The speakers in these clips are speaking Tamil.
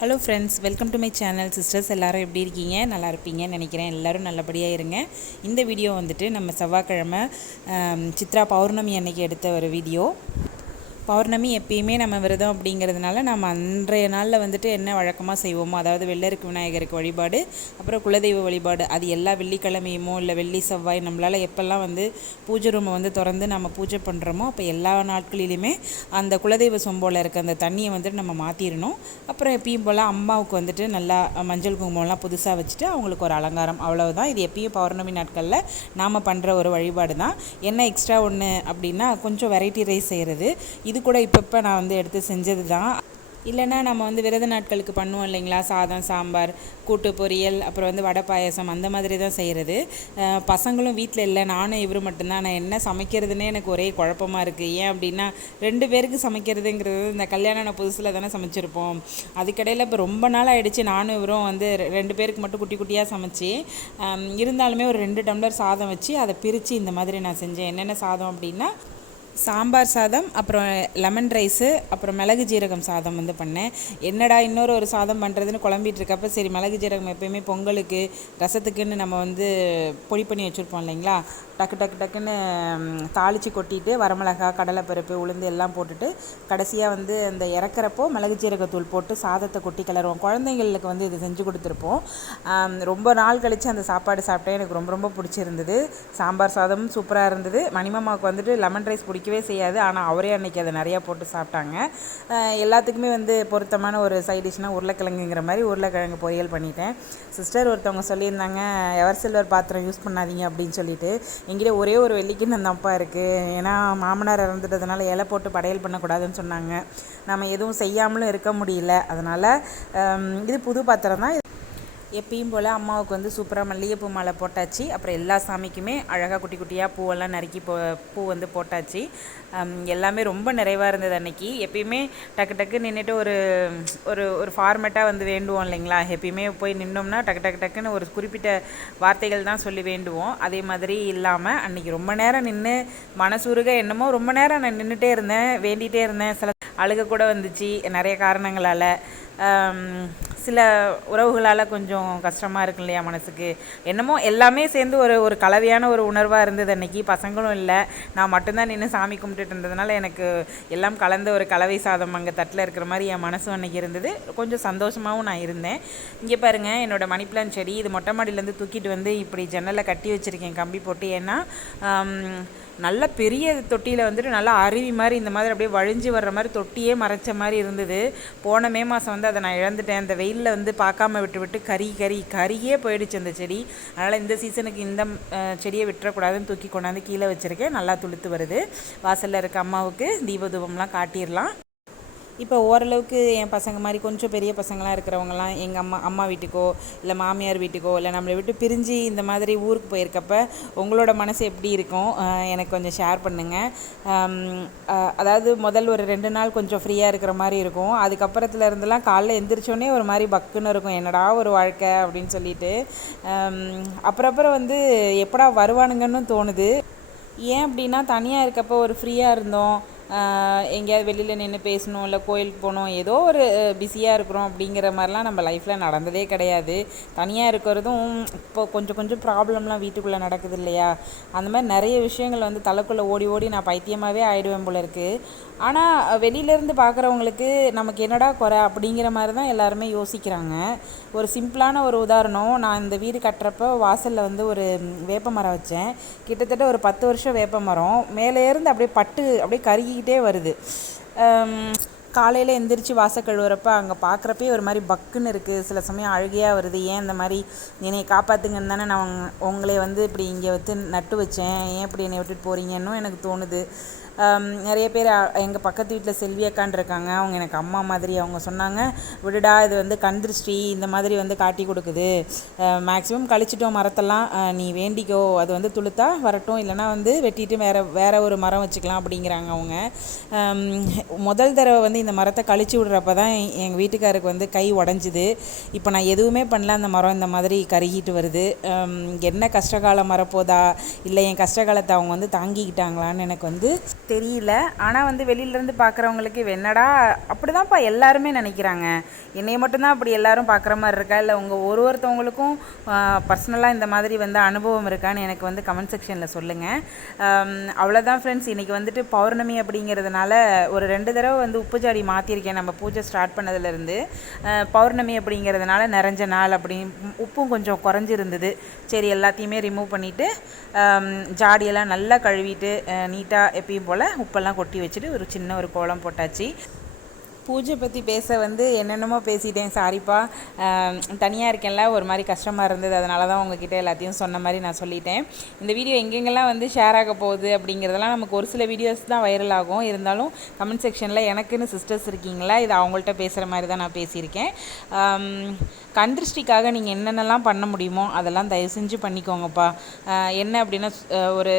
Hello friends welcome to my channel sisters எல்லோரும் எப்படி இருக்கீங்க? நல்லா இருப்பீங்கன்னு நினைக்கிறேன். எல்லோரும் நல்லபடியாக இருங்க. இந்த வீடியோ வந்துட்டு நம்ம செவ்வாய்க்கிழமை சித்ரா பௌர்ணமி அன்னைக்கு எடுத்த ஒரு வீடியோ பௌர்ணமி எப்பயுமே நம்ம விரதம் அப்படிங்கிறதுனால நம்ம அன்றைய நாளில் வந்துட்டு என்ன வழக்கமாக செய்வோமோ அதாவது வெள்ளருக்கு விநாயகருக்கு வழிபாடு அப்புறம் குலதெய்வ வழிபாடு அது எல்லா வெள்ளிக்கிழமையுமோ இல்லை வெள்ளி செவ்வாய் நம்மளால் எப்போல்லாம் வந்து பூஜை ரூமை வந்து திறந்து நம்ம பூஜை பண்ணுறோமோ அப்போ எல்லா நாட்களிலுமே அந்த குலதெய்வ சொம்போவில் இருக்க அந்த தண்ணியை வந்துட்டு நம்ம மாற்றிடணும் அப்புறம் எப்பயும் போல் அம்மாவுக்கு வந்துட்டு நல்லா மஞ்சள் குங்குமம்லாம் புதுசாக வச்சுட்டு அவங்களுக்கு ஒரு அலங்காரம். அவ்வளவுதான். இது எப்பயும் பௌர்ணமி நாட்களில் நாம் பண்ணுற ஒரு வழிபாடு தான் என்ன எக்ஸ்ட்ரா ஒன்று அப்படின்னா கொஞ்சம் வெரைட்டி ரைஸ் செய்கிறது இது கூட இப்பப்போ நான் வந்து எடுத்து செஞ்சது தான் இல்லைன்னா நம்ம வந்து விரத நாட்களுக்கு பண்ணுவோம் இல்லைங்களா? சாதம் சாம்பார் கூட்டு பொரியல் அப்புறம் வந்து வடை பாயசம் அந்த மாதிரி தான் செய்கிறது பசங்களும் வீட்டில் இல்லை. நானும் இவரும் மட்டும்தான். நான் என்ன சமைக்கிறதுனே எனக்கு ஒரே குழப்பமாக இருக்குது ஏன் அப்படின்னா ரெண்டு பேருக்கு சமைக்கிறதுங்கிறது இந்த கல்யாணம் புதுசில் தானே சமைச்சிருப்போம். அதுக்கிடையில் இப்போ ரொம்ப நாள் ஆகிடுச்சு நானும் இவரும் வந்து ரெ- ரெண்டு பேருக்கு மட்டும் குட்டி குட்டியாக சமைச்சு இருந்தாலுமே ஒரு ரெண்டு டம்ளர் சாதம் வச்சு அதை பிரித்து இந்த மாதிரி நான் செஞ்சேன். என்னென்ன சாதம் அப்படின்னா சாம்பார் சாதம் அப்புறம் லெமன் ரைஸு அப்புறம் மிளகு ஜீரகம் சாதம் வந்து பண்ணேன். என்னடா இன்னொரு ஒரு சாதம் பண்ணுறதுன்னு குழம்பிட்டு இருக்கப்ப சரி மிளகு ஜீரகம் எப்பயுமே பொங்கலுக்கு ரசத்துக்குன்னு நம்ம வந்து பொடி பண்ணி வச்சுருப்போம் இல்லைங்களா? டக்கு டக்கு டக்குன்னு தாளித்து கொட்டிட்டு வரமிளகா கடலைப்பருப்பு உளுந்து எல்லாம் போட்டுட்டு கடைசியாக வந்து அந்த இறக்குறப்போ மிளகு ஜீரகத்தூள் போட்டு சாதத்தை கொட்டி கிளறுவோம். குழந்தைங்களுக்கு வந்து இது செஞ்சு கொடுத்துருப்போம். ரொம்ப நாள் கழித்து அந்த சாப்பாடு சாப்பிட்டேன். எனக்கு ரொம்ப ரொம்ப பிடிச்சிருந்தது. சாம்பார் சாதமும் சூப்பராக இருந்தது. மணிமாமாவுக்கு வந்துட்டு லெமன் ரைஸ் பிடிக்கும் பிடிக்கவே செய்யாது. ஆனால் அவரே அன்னைக்கு அதை நிறையா போட்டு சாப்பிட்டாங்க. எல்லாத்துக்குமே வந்து பொருத்தமான ஒரு சைட் டிஷ்னால் உருளைக்கிழங்குங்கிற மாதிரி உருளைக்கிழங்கு பொரியல் பண்ணிட்டேன். சிஸ்டர் ஒருத்தவங்க சொல்லியிருந்தாங்க எவர் சில்வர் பாத்திரம் யூஸ் பண்ணாதீங்க அப்படின்னு சொல்லிட்டு. எங்கிட்ட ஒரே ஒரு வெள்ளிக்கிண்ணம் தான்ப்பா இருக்குது ஏன்னா மாமனார் இறந்துட்டதுனால இலை போட்டு படையல் பண்ணக்கூடாதுன்னு சொன்னாங்க. நம்ம எதுவும் செய்யாமலும் இருக்க முடியல. அதனால் இது புது பாத்திரம் தான். எப்பயும் போல் அம்மாவுக்கு வந்து சூப்பராக மல்லிகைப்பூ மாலை போட்டாச்சு. அப்புறம் எல்லா சாமிக்குமே அழகாக குட்டி குட்டியாக பூவெல்லாம் நறுக்கி போ பூ வந்து போட்டாச்சு. எல்லாமே ரொம்ப நிறைவாக இருந்தது அன்னைக்கு. எப்பயுமே டக்கு டக்கு நின்றுட்டு ஒரு ஒரு ஒரு ஃபார்மேட்டாக வந்து வேண்டுவோம் இல்லைங்களா? எப்பயுமே போய் நின்னோம்னா டக்கு டக்கு டக்குன்னு ஒரு குறிப்பிட்ட வார்த்தைகள் தான் சொல்லி வேண்டுவோம். அதே மாதிரி இல்லாமல் அன்னைக்கு ரொம்ப நேரம் நின்று மனசுருக என்னமோ ரொம்ப நேரம் நான் நின்றுட்டே இருந்தேன் வேண்டிகிட்டே இருந்தேன். சில அழுக கூட வந்துச்சு. நிறைய காரணங்களால். சில உறவுகளால் கொஞ்சம் கஷ்டமாக இருக்கு இல்லையா மனசுக்கு? என்னமோ எல்லாமே சேர்ந்து ஒரு ஒரு கலவையான ஒரு உணர்வாக இருந்தது அன்னைக்கு. பசங்களும் இல்லை. நான் மட்டும்தான் நின்று சாமி கும்பிட்டுட்டு இருந்ததுனால எனக்கு எல்லாம் கலந்த ஒரு கலவை சாதம் அங்கே தட்டில் இருக்கிற மாதிரி என் மனசும் அன்னைக்கு இருந்தது. கொஞ்சம் சந்தோஷமாகவும் நான் இருந்தேன். இங்கே பாருங்க என்னோட மணி பிளான் செடி. இது மொட்டை மாடியிலேருந்து தூக்கிட்டு வந்து இப்படி ஜன்னலில் கட்டி வச்சுருக்கேன் கம்பி போட்டு. ஏன்னா நல்ல பெரிய தொட்டியில் வந்துட்டு நல்லா அருவி மாதிரி இந்த மாதிரி அப்படியே வழிஞ்சு வர்ற மாதிரி தொட்டியே மறைச்ச மாதிரி இருந்தது. போன மே மாதம் வந்து அதை நான் இழந்துட்டேன். அந்த வெயிலில் வந்து பார்க்காம விட்டு விட்டு கறி கறி கறியே போயிடுச்சு அந்த செடி. அதனால் இந்த சீசனுக்கு இந்த செடியை விட்டுறக்கூடாதுன்னு தூக்கி கொண்டாந்து கீழே வச்சுருக்கேன். நல்லா துளுத்து வருது. வாசலில் இருக்க அம்மாவுக்கு தீபதூபம்லாம் காட்டிடலாம். இப்போ ஓரளவுக்கு என் பசங்க மாதிரி கொஞ்சம் பெரிய பசங்களாம் இருக்கிறவங்கலாம் எங்கள் அம்மா அம்மா வீட்டுக்கோ இல்லை மாமியார் வீட்டுக்கோ இல்லை நம்மளை விட்டு பிரிஞ்சு இந்த மாதிரி ஊருக்கு போயிருக்கப்ப உங்களோட மனசு எப்படி இருக்கும்? எனக்கு கொஞ்சம் ஷேர் பண்ணுங்கள் அதாவது முதல் ஒரு ரெண்டு நாள் கொஞ்சம் ஃப்ரீயாக இருக்கிற மாதிரி இருக்கும். அதுக்கப்புறத்துல இருந்தெல்லாம் காலைல எந்திரிச்சோடனே ஒரு மாதிரி பக்குன்னு இருக்கும். என்னடா ஒரு வாழ்க்கை அப்படின்னு சொல்லிட்டு. அப்புறப்புறம் வந்து எப்படா வருவானுங்கன்னு தோணுது. ஏன் அப்படின்னா தனியாக இருக்கப்போ ஒரு ஃப்ரீயாக இருந்தோம். எங்கேயாவது வெளியில் நின்று பேசணும் இல்லை கோயிலுக்கு போகணும் ஏதோ ஒரு பிஸியாக இருக்கிறோம் அப்படிங்கிற மாதிரிலாம் நம்ம லைஃப்பில் நடந்ததே கிடையாது. தனியாக இருக்கிறதும் இப்போ கொஞ்சம் கொஞ்சம் ப்ராப்ளம்லாம் வீட்டுக்குள்ளே நடக்குது இல்லையா? அந்த மாதிரி நிறைய விஷயங்கள் வந்து தலைக்குள்ளே ஓடி ஓடி நான் பைத்தியமாகவே ஆயிடுவேன் போல இருக்குது ஆனால் வெளியிலேருந்து பார்க்குறவங்களுக்கு நமக்கு என்னடா குறை அப்படிங்கிற மாதிரி தான் எல்லாருமே யோசிக்கிறாங்க. ஒரு சிம்பிளான ஒரு உதாரணம் நான் இந்த வீடு கட்டுறப்ப வாசலில் வந்து ஒரு வேப்ப மரம் வச்சேன். கிட்டத்தட்ட ஒரு பத்து வருஷம் வேப்ப மரம். மேலேருந்து அப்படியே பட்டு அப்படியே கருகிக்கிட்டே வருது. காலையில் எந்திரிச்சு வாசல் கழுவுறப்ப அங்கே பார்க்குறப்பே ஒரு மாதிரி பக்குன்னு இருக்குது சில சமயம் அழுகையாக வருது. ஏன் இந்த மாதிரி என்னை காப்பாற்றுங்கன்னு தானே நான் உங் உங்களை வந்து இப்படி இங்கே வந்து நட்டு வச்சேன். ஏன் இப்படி என்னை விட்டுட்டு போகிறீங்கன்னும் எனக்கு தோணுது. நிறைய பேர் எங்கள் பக்கத்து வீட்டில் செல்வி அக்கான்னு இருக்காங்க. அவங்க எனக்கு அம்மா மாதிரி அவங்க சொன்னாங்க. விடுடா இது வந்து கண் திருஷ்டி. இந்த மாதிரி வந்து காட்டி கொடுக்குது. மேக்ஸிமம் கழிச்சிட்டோம் மரத்தெல்லாம். நீ வேண்டிக்கோ. அது வந்து துளுத்தா வரட்டும். இல்லைனா வந்து வெட்டிட்டு வேற வேற ஒரு மரம் வச்சுக்கலாம் அப்படிங்கிறாங்க அவங்க. முதல் தடவை வந்து இந்த மரத்தை கழிச்சு விடுறப்ப தான் எங்கள் வீட்டுக்காருக்கு வந்து கை உடஞ்சிது. இப்போ நான் எதுவுமே பண்ணல. அந்த மரம் இந்த மாதிரி கருகிட்டு வருது. என்ன கஷ்டகாலம் வரப்போதா? இல்லை என் கஷ்டகாலத்தை அவங்க வந்து தாங்கிக்கிட்டாங்களான்னு எனக்கு வந்து தெரியல. ஆனால் வந்து வெளியிலேருந்து பார்க்குறவங்களுக்கு என்னடா? அப்படி தான்ப்பா எல்லாருமே நினைக்கிறாங்க. என்னையை மட்டும்தான் அப்படி எல்லாரும் பார்க்குற மாதிரி இருக்கா? இல்லை உங்கள் ஒரு ஒருத்தவங்களுக்கும் பர்சனலாக இந்த மாதிரி வந்து அனுபவம் இருக்கான்னு எனக்கு வந்து கமெண்ட் செக்ஷனில் சொல்லுங்கள் அவ்வளோதான் ஃப்ரெண்ட்ஸ் இன்றைக்கி வந்துட்டு பௌர்ணமி அப்படிங்கிறதுனால ஒரு ரெண்டு தடவை வந்து உப்பு ஜாடி மாற்றிருக்கேன் நம்ம பூஜை ஸ்டார்ட் பண்ணதுலேருந்து. பௌர்ணமி அப்படிங்கிறதுனால நிறைஞ்ச நாள் அப்படி உப்பும் கொஞ்சம் குறைஞ்சிருந்தது. சரி எல்லாத்தையுமே ரிமூவ் பண்ணிவிட்டு ஜாடியெல்லாம் நல்லா கழுவிட்டு நீட்டாக எப்பயும் போல் உப்பெல்லாம் கொட்டி வச்சுட்டு ஒரு சின்ன ஒரு கோலம் போட்டாச்சு. பூஜை பற்றி பேச வந்து என்னென்னமோ பேசிட்டேன். சாரிப்பா. தனியாக இருக்கேன்ல ஒரு மாதிரி கஷ்டமாக இருந்தது. அதனால தான் உங்ககிட்ட எல்லாத்தையும் சொன்ன மாதிரி நான் சொல்லிட்டேன். இந்த வீடியோ எங்கெங்கெல்லாம் வந்து ஷேர் ஆக போகுது அப்படிங்கிறதெல்லாம் நமக்கு ஒரு சில வீடியோஸ் தான் வைரல் ஆகும். இருந்தாலும் கமெண்ட் செக்ஷனில் எனக்குன்னு சிஸ்டர்ஸ் இருக்கீங்களா? இது அவங்கள்ட்ட பேசுகிற மாதிரி தான் நான் பேசியிருக்கேன். கண் திருஷ்டிக்காக நீங்கள் என்னென்னலாம் பண்ண முடியுமோ அதெல்லாம் தயவு செஞ்சு பண்ணிக்கோங்கப்பா. என்ன அப்படின்னா ஒரு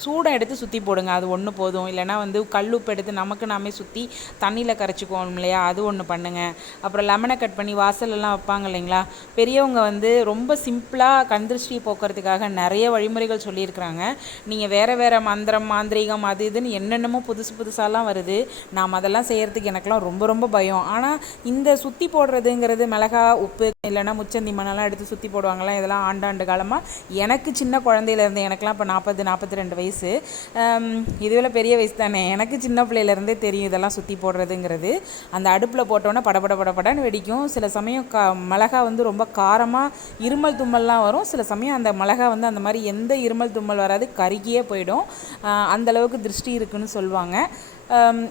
சூடம் எடுத்து சுற்றி போடுங்க. அது ஒன்று போதும். இல்லைனா வந்து கல் உப்பு எடுத்து நமக்கு நாமே சுற்றி தண்ணியில் கரைச்சிக்குவோம் இல்லையா? அது ஒன்று பண்ணுங்கள் அப்புறம் லெமனை கட் பண்ணி வாசலெல்லாம் வைப்பாங்க இல்லைங்களா? பெரியவங்க வந்து ரொம்ப சிம்பிளாக கந்திருஷ்டி போக்குறதுக்காக நிறைய வழிமுறைகள் சொல்லியிருக்கிறாங்க. நீங்கள் வேறு வேறு மந்திரம் மாந்திரீகம் அது இதுன்னு என்னென்னமோ புதுசு புதுசாலாம் வருது. நாம் அதெல்லாம் செய்கிறதுக்கு எனக்கெல்லாம் ரொம்ப ரொம்ப பயம். ஆனால் இந்த சுற்றி போடுறதுங்கிறது மிளகா உப்பு இல்லைனா முச்சந்தி மணலாம் எடுத்து சுற்றி போடுவாங்களாம் இதெல்லாம் ஆண்டாண்டு காலமாக எனக்கு சின்ன குழந்தையிலேருந்து எனக்கெலாம் இப்போ நாற்பது நாற்பத்தி ரெண்டு வயசு. இதுவில் பெரிய வயசு தானே? எனக்கு சின்ன பிள்ளையிலேருந்தே தெரியும் இதெல்லாம் சுற்றி போடுறது. போடுறதுங்கிறது அந்த அடுப்பில் போட்டோன்னே படபட படபடன்னு வெடிக்கும். சில சமயம் கா மிளகா வந்து ரொம்ப காரமாக இருமல் தும்மல்லாம் வரும். சில சமயம் அந்த மிளகா வந்து அந்த மாதிரி எந்த இருமல் தும்மல் வராது கருகியே போயிடும். அந்தளவுக்கு திருஷ்டி இருக்குன்னு சொல்லுவாங்க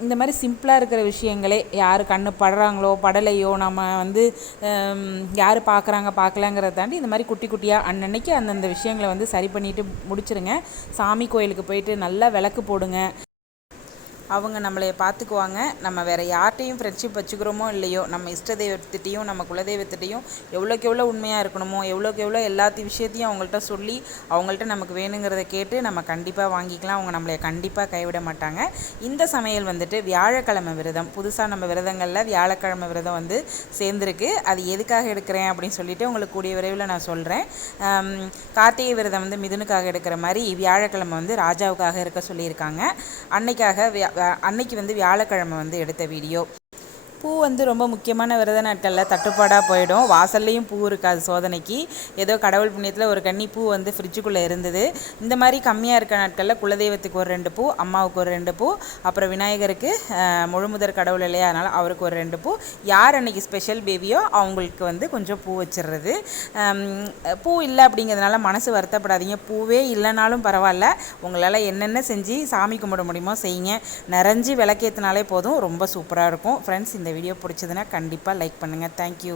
இந்த மாதிரி சிம்பிளாக இருக்கிற விஷயங்களே யார் கண்ணு படுறாங்களோ படலையோ நம்ம வந்து யார் பார்க்குறாங்க பார்க்கலங்கிறத தாண்டி இந்த மாதிரி குட்டி குட்டியாக அன்னன்னைக்கு அந்தந்த விஷயங்களை வந்து சரி பண்ணிவிட்டு முடிச்சிருங்க. சாமி கோயிலுக்கு போயிட்டு நல்லா விளக்கு போடுங்க. அவங்க நம்மளைய பார்த்துக்குவாங்க நம்ம வேறு யார்கிட்டையும் ஃப்ரெண்ட்ஷிப் வச்சுக்கிறோமோ இல்லையோ நம்ம இஷ்ட தெய்வத்திட்டையும் நம்ம குலதெய்வத்திட்டையும் எவ்வளோக்கு எவ்வளோ உண்மையாக இருக்கணுமோ எவ்வளோக்கு எவ்வளோ எல்லாத்து விஷயத்தையும் அவங்கள்ட்ட சொல்லி அவங்கள்ட்ட நமக்கு வேணுங்கிறத கேட்டு நம்ம கண்டிப்பாக வாங்கிக்கலாம். அவங்க நம்மளை கண்டிப்பாக கைவிட மாட்டாங்க. இந்த சமையல் வந்துட்டு வியாழக்கிழமை விரதம். புதுசாக நம்ம விரதங்களில் வியாழக்கிழமை விரதம் வந்து சேர்ந்துருக்கு. அது எதுக்காக எடுக்கிறேன் அப்படின்னு சொல்லிட்டு உங்களுக்கு கூடிய விரைவில் நான் சொல்கிறேன் கார்த்திகை விரதம் வந்து மிதுனுக்காக எடுக்கிற மாதிரி வியாழக்கிழமை வந்து ராஜாவுக்காக இருக்க சொல்லியிருக்காங்க. அன்னைக்காக அன்னைக்கு வந்து வியாழக்கிழமை வந்து எடுத்த வீடியோ பூ வந்து ரொம்ப முக்கியமான விரத நாட்களில் தட்டுப்பாடாக போயிடும். வாசல்லையும் பூ இருக்காது சோதனைக்கு. ஏதோ கடவுள் புண்ணியத்தில் ஒரு கன்னி பூ வந்து ஃப்ரிட்ஜுக்குள்ளே இருந்தது. இந்த மாதிரி கம்மியாக இருக்க நாட்களில் குலதெய்வத்துக்கு ஒரு ரெண்டு பூ அம்மாவுக்கு ஒரு ரெண்டு பூ அப்புறம் விநாயகருக்கு முழுமுதற் கடவுள் இல்லையா அதனால் அவருக்கு ஒரு ரெண்டு பூ. யார் அன்றைக்கி ஸ்பெஷல் பேபியோ அவங்களுக்கு வந்து கொஞ்சம் பூ வச்சிடுறது பூ இல்லை அப்படிங்கிறதுனால மனசு வருத்தப்படாதீங்க. பூவே இல்லைனாலும் பரவாயில்ல. உங்களால் என்னென்ன செஞ்சு சாமி கும்பிட முடியுமோ செய்யுங்க. நிறைஞ்சி விளக்கேற்றினாலே போதும். ரொம்ப சூப்பராக இருக்கும். ஃப்ரெண்ட்ஸ் இந்த வீடியோ பிடிச்சதுன்னா கண்டிப்பாக லைக் பண்ணுங்கள் தேங்க்யூ